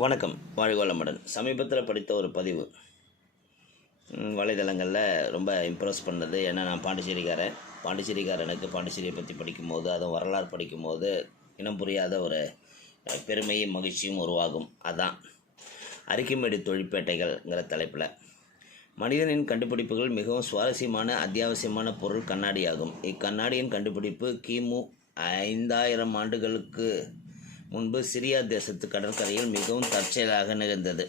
வணக்கம். வாழ்கோளமுடன். சமீபத்தில் படித்த ஒரு பதிவு. வலைதளங்களில் ரொம்ப இம்ப்ரெஸ் பண்ணது. ஏன்னா நான் பாண்டிச்சேரிக்காரன். பாண்டிச்சேரிக்காரனுக்கு பாண்டிச்சேரியை பற்றி படிக்கும்போது அதுவும் வரலாறு படிக்கும்போது இனம் புரியாத ஒரு பெருமையும் மகிழ்ச்சியும் உருவாகும். அதான். அரிக்குமேடு தொழிற்பேட்டைகள்ங்கிற தலைப்பில். மனிதனின் கண்டுபிடிப்புகள் மிகவும் சுவாரஸ்யமான அத்தியாவசியமான பொருள் கண்ணாடியாகும். இக்கண்ணாடியின் கண்டுபிடிப்பு கிமு ஐந்தாயிரம் ஆண்டுகளுக்கு முன்பு சிரியா தேசத்து கடற்கரையில் மிகவும் தற்செயலாக நிகழ்ந்தது.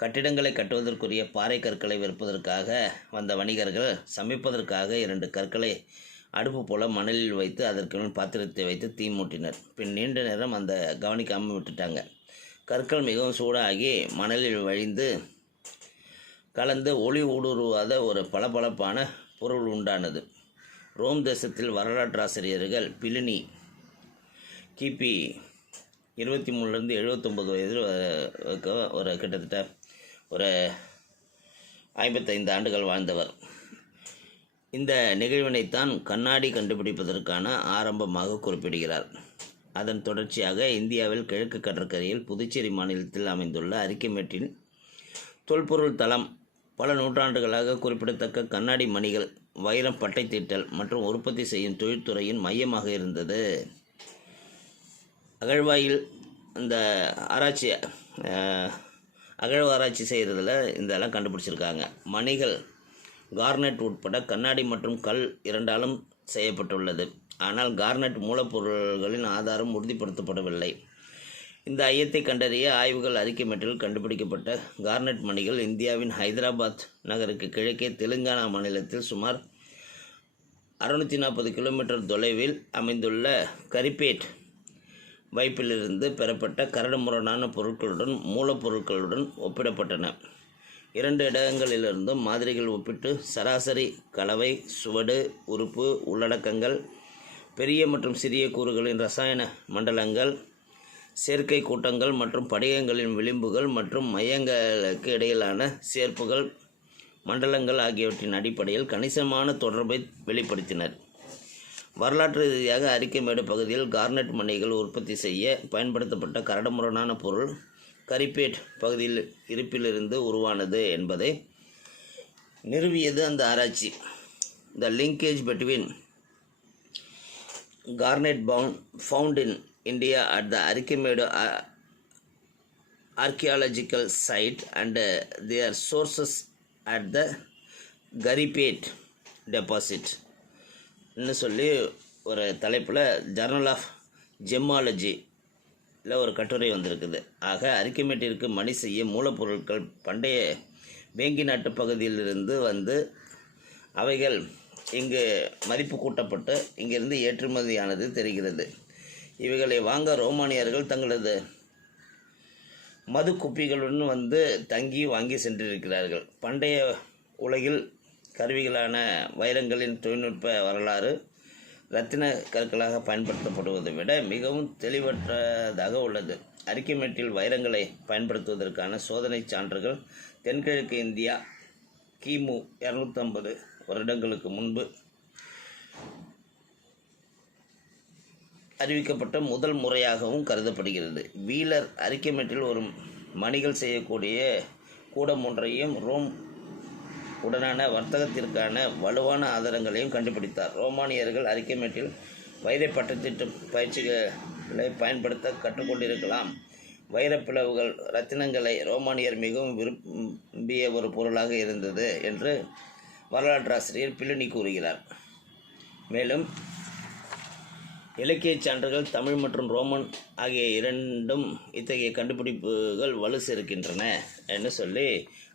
கட்டிடங்களை கட்டுவதற்குரிய பாறை கற்களை விற்பதற்காக வந்த வணிகர்கள் சமைப்பதற்காக இரண்டு கற்களை அடுப்பு போல மணலில் வைத்து அதற்கு மேல் பாத்திரத்தை வைத்து தீ மூட்டினர். பின் நீண்ட நேரம் அந்த கவனிக்காமல் விட்டுட்டாங்க. கற்கள் மிகவும் சூடாகி மணலில் வழிந்து கலந்து ஒளி ஊடுருவாத ஒரு பளபளப்பான பொருள் உண்டானது. ரோம் தேசத்தில் வரலாற்றாசிரியர்கள் பிலினி கிபி இருபத்தி மூணுலேருந்து எழுபத்தொம்பது வயதில் ஒரு கிட்டத்தட்ட ஒரு ஐம்பத்தைந்து ஆண்டுகள் வாழ்ந்தவர். இந்த நிகழ்வினைத்தான் கண்ணாடி கண்டுபிடிப்பதற்கான ஆரம்பமாக குறிப்பிடுகிறார். அதன் தொடர்ச்சியாக இந்தியாவில் கிழக்கு கடற்கரையில் புதுச்சேரி மாநிலத்தில் அமைந்துள்ள அரிக்கமேட்டில் தொல்பொருள் தளம் பல நூற்றாண்டுகளாக குறிப்பிடத்தக்க கண்ணாடி மணிகள் வைரம் பட்டை தீட்டல் மற்றும் உற்பத்தி செய்யும் தொழில்துறையின் மையமாக இருந்தது. அகழ்வாயில் அந்த ஆராய்ச்சி அகழ்வாராய்ச்சி செய்கிறதுல இதெல்லாம் கண்டுபிடிச்சிருக்காங்க. மணிகள் கார்னெட் உட்பட கண்ணாடி மற்றும் கல் இரண்டாலும் செய்யப்பட்டுள்ளது. ஆனால் கார்னெட் மூலப்பொருள்களின் ஆதாரம் உறுதிப்படுத்தப்படவில்லை. இந்த ஐயத்தை கண்டறிய ஆய்வுகள் அறிக்கைமற்றில் கண்டுபிடிக்கப்பட்ட கார்னெட் மணிகள் இந்தியாவின் ஹைதராபாத் நகருக்கு கிழக்கே தெலுங்கானா மாநிலத்தில் சுமார் அறுநூற்றி நாற்பது கிலோமீட்டர் தொலைவில் அமைந்துள்ள கரிப்பேட் வைப்பிலிருந்து பெறப்பட்ட கரடுமுரடான பொருட்களுடன் மூலப்பொருட்களுடன் ஒப்பிடப்பட்டன. இரண்டு இடங்களிலிருந்தும் மாதிரிகள் ஒப்பிட்டு சராசரி கலவை சுவடு உறுப்பு உள்ளடக்கங்கள் பெரிய மற்றும் சிறிய கூறுகளின் ரசாயன மண்டலங்கள் சேர்க்கை கூட்டங்கள் மற்றும் படிகங்களின் விளிம்புகள் மற்றும் மையங்களுக்கு இடையிலான சேர்ப்புகள் மண்டலங்கள் ஆகியவற்றின் அடிப்படையில் கணிசமான தொடர்பை வெளிப்படுத்தினர். வரலாற்று ரீதியாக அரிக்கமேடு பகுதியில் கார்னெட் மனைகள் உற்பத்தி செய்ய பயன்படுத்தப்பட்ட கரடுமுரடான பொருள் கரிப்பேட் பகுதியில் இருப்பிலிருந்து உருவானது என்பதை நிறுவியது அந்த ஆராய்ச்சி. The linkage between garnet pound found in India at the Arikamedu archaeological site and their sources at the Karipet deposit சொல்லி ஒரு தலைப்பில் ஜர்னல் ஆஃப் ஜெம்மாலஜியில் ஒரு கட்டுரை வந்திருக்குது. ஆக அரிக்கமேட்டிற்கு மணி செய்ய மூலப்பொருட்கள் பண்டைய வேங்கி நாட்டு பகுதியிலிருந்து வந்து அவைகள் இங்கு மதிப்பு கூட்டப்பட்டு இங்கிருந்து ஏற்றுமதியானது தெரிகிறது. இவைகளை வாங்க ரோமானியர்கள் தங்களது மது குப்பிகளுடன் வந்து தங்கி வாங்கி சென்றிருக்கிறார்கள். பண்டைய உலகில் கருவிகளான வைரங்களின் தொழில்நுட்ப வரலாறு ரத்தின கற்களாக பயன்படுத்தப்படுவதை விட மிகவும் தெளிவற்றதாக உள்ளது. அரிக்கமேட்டில் வைரங்களை பயன்படுத்துவதற்கான சோதனை சான்றுகள் தென்கிழக்கு இந்தியா கிமு இரநூத்தம்பது வருடங்களுக்கு முன்பு அறிவிக்கப்பட்ட முதல் முறையாகவும் கருதப்படுகிறது. வீலர் அரிக்கமேட்டில் ஒரு மணிகள் செய்யக்கூடிய கூடம் ஒன்றையும் ரோம் உடனான வர்த்தகத்திற்கான வலுவான ஆதாரங்களையும் கண்டுபிடித்தார். ரோமானியர்கள் அரிக்கமேட்டில் வைரை பட்டத்திட்டு பயிற்சிகளை பயன்படுத்த கற்றுக்கொண்டிருக்கலாம். வைரப்பிளவுகள் ரத்தினங்களை ரோமானியர் மிகவும் விரும்பிய ஒரு பொருளாக இருந்தது என்று வரலாற்றாசிரியர் பிலினி கூறுகிறார். மேலும் இலக்கியச் சான்றுகள் தமிழ் மற்றும் ரோமன் ஆகிய இரண்டும் இத்தகைய கண்டுபிடிப்புகள் வலு சேர்க்கின்றன என்று சொல்லி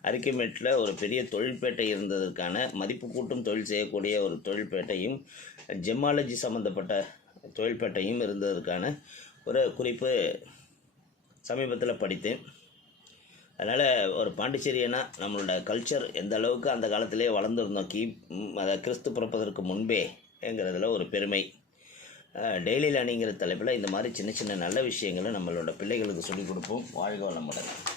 அரிக்கமேட்டில் ஒரு பெரிய தொழிற்பேட்டை இருந்ததற்கான மதிப்பு கூட்டும் தொழில் செய்யக்கூடிய ஒரு தொழிற்பேட்டையும் ஜெமாலஜி சம்மந்தப்பட்ட தொழிற்பேட்டையும் இருந்ததற்கான ஒரு குறிப்பு சமீபத்தில் படித்தேன். அதனால் ஒரு பாண்டிச்சேரியனா நம்மளோட கல்ச்சர் எந்த அளவுக்கு அந்த காலத்திலே வளர்ந்துருந்தோம் கி அதை கிறிஸ்து பிறப்பதற்கு முன்பேங்கிறதுல ஒரு பெருமை. டெய்லி லேர்னிங்கிற தலைப்பில் இந்த மாதிரி சின்ன சின்ன நல்ல விஷயங்களை நம்மளோட பிள்ளைகளுக்கு சொல்லிக் கொடுப்போம். வாழ்க வளமுடன்.